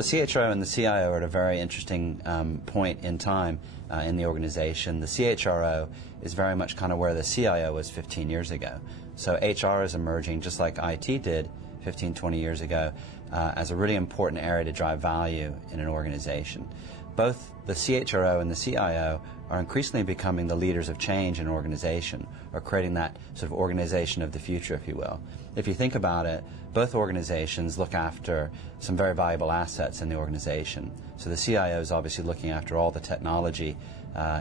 The CHRO and the CIO are at a very interesting point in time in the organization. The CHRO is very much kind of where the CIO was 15 years ago. So HR is emerging just like IT did 15, 20 years ago as a really important area to drive value in an organization. Both the CHRO and the CIO are increasingly becoming the leaders of change in an organization, or creating that sort of organization of the future, if you will. If you think about it, both organizations look after some very valuable assets in the organization. So the CIO is obviously looking after all the technology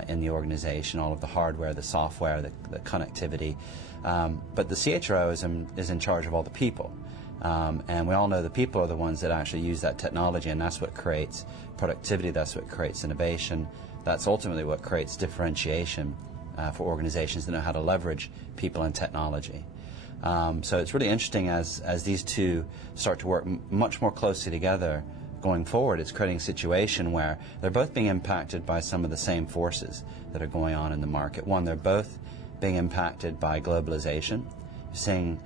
in the organization, all of the hardware, the software, the connectivity. But the CHRO is in charge of all the people. And we all know the people are the ones that actually use that technology, and that's what creates productivity, that's what creates innovation, that's ultimately what creates differentiation for organizations that know how to leverage people and technology. So it's really interesting as these two start to work much more closely together going forward. It's creating a situation where they're both being impacted by some of the same forces that are going on in the market. One, they're both being impacted by globalization. You're seeing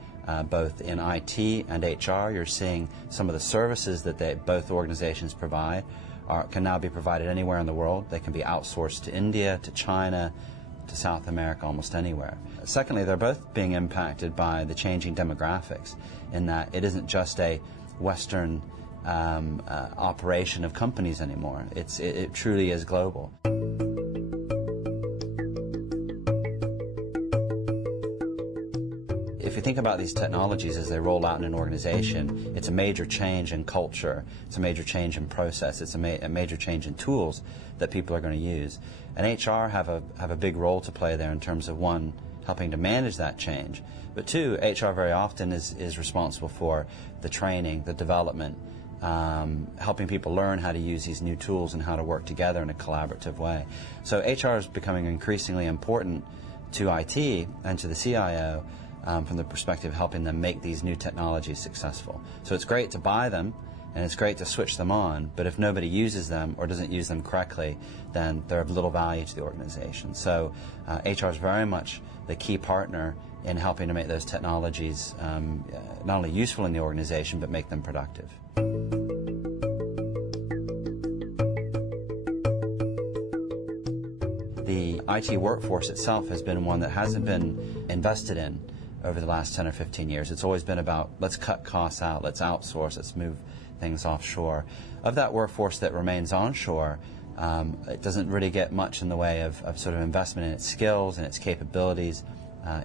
both in IT and HR, you're seeing some of the services that both organizations provide can now be provided anywhere in the world. They can be outsourced to India, to China, to South America, almost anywhere. Secondly, they're both being impacted by the changing demographics, in that it isn't just a Western operation of companies anymore. It truly is global. If you think about these technologies as they roll out in an organization, it's a major change in culture, it's a major change in process, it's a major change in tools that people are going to use. And HR have a big role to play there in terms of, one, helping to manage that change, but two, HR very often is responsible for the training, the development, helping people learn how to use these new tools and how to work together in a collaborative way. So HR is becoming increasingly important to IT and to the CIO from the perspective of helping them make these new technologies successful. So it's great to buy them, and it's great to switch them on, but if nobody uses them or doesn't use them correctly, then they're of little value to the organization. So HR is very much the key partner in helping to make those technologies not only useful in the organization, but make them productive. The IT workforce itself has been one that hasn't been invested in over the last 10 or 15 years. It's always been about, let's cut costs out, let's outsource, let's move things offshore. Of that workforce that remains onshore, it doesn't really get much in the way of sort of investment in its skills and its capabilities,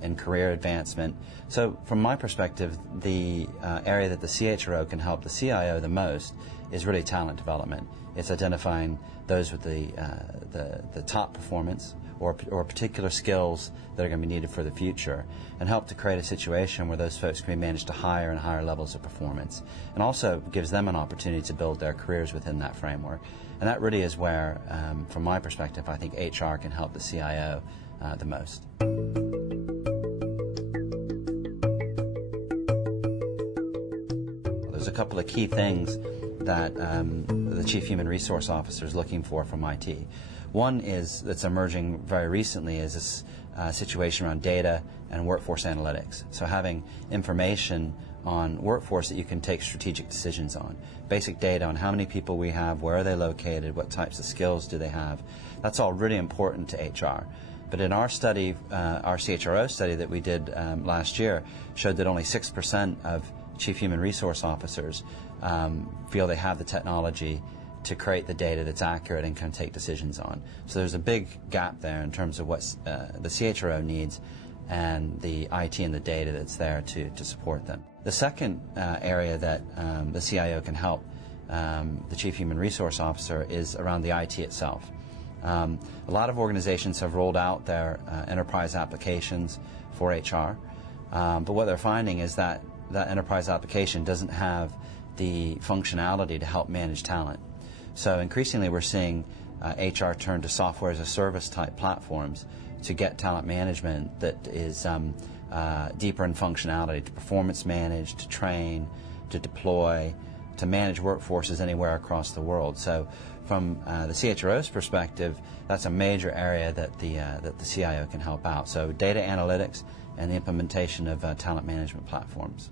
in career advancement. So from my perspective, the area that the CHRO can help the CIO the most is really talent development. It's identifying those with the top performance or particular skills that are going to be needed for the future, and help to create a situation where those folks can be managed to higher and higher levels of performance, and also gives them an opportunity to build their careers within that framework. And that really is where, from my perspective, I think HR can help the CIO the most. There's a couple of key things that the Chief Human Resource Officer is looking for from IT. One is, that's emerging very recently, is this situation around data and workforce analytics. So having information on workforce that you can take strategic decisions on. Basic data on how many people we have, where are they located, what types of skills do they have. That's all really important to HR. But in our study, our CHRO study that we did last year, showed that only 6% of Chief Human Resource Officers feel they have the technology to create the data that's accurate and can take decisions on. So there's a big gap there in terms of what the CHRO needs and the IT and the data that's there to support them. The second area that the CIO can help the Chief Human Resource Officer is around the IT itself. A lot of organizations have rolled out their enterprise applications for HR, but what they're finding is that that enterprise application doesn't have the functionality to help manage talent. So increasingly we're seeing HR turn to software as a service type platforms to get talent management that is deeper in functionality, to performance manage, to train, to deploy, to manage workforces anywhere across the world. So from the CHRO's perspective, that's a major area that the CIO can help out. So data analytics and the implementation of talent management platforms.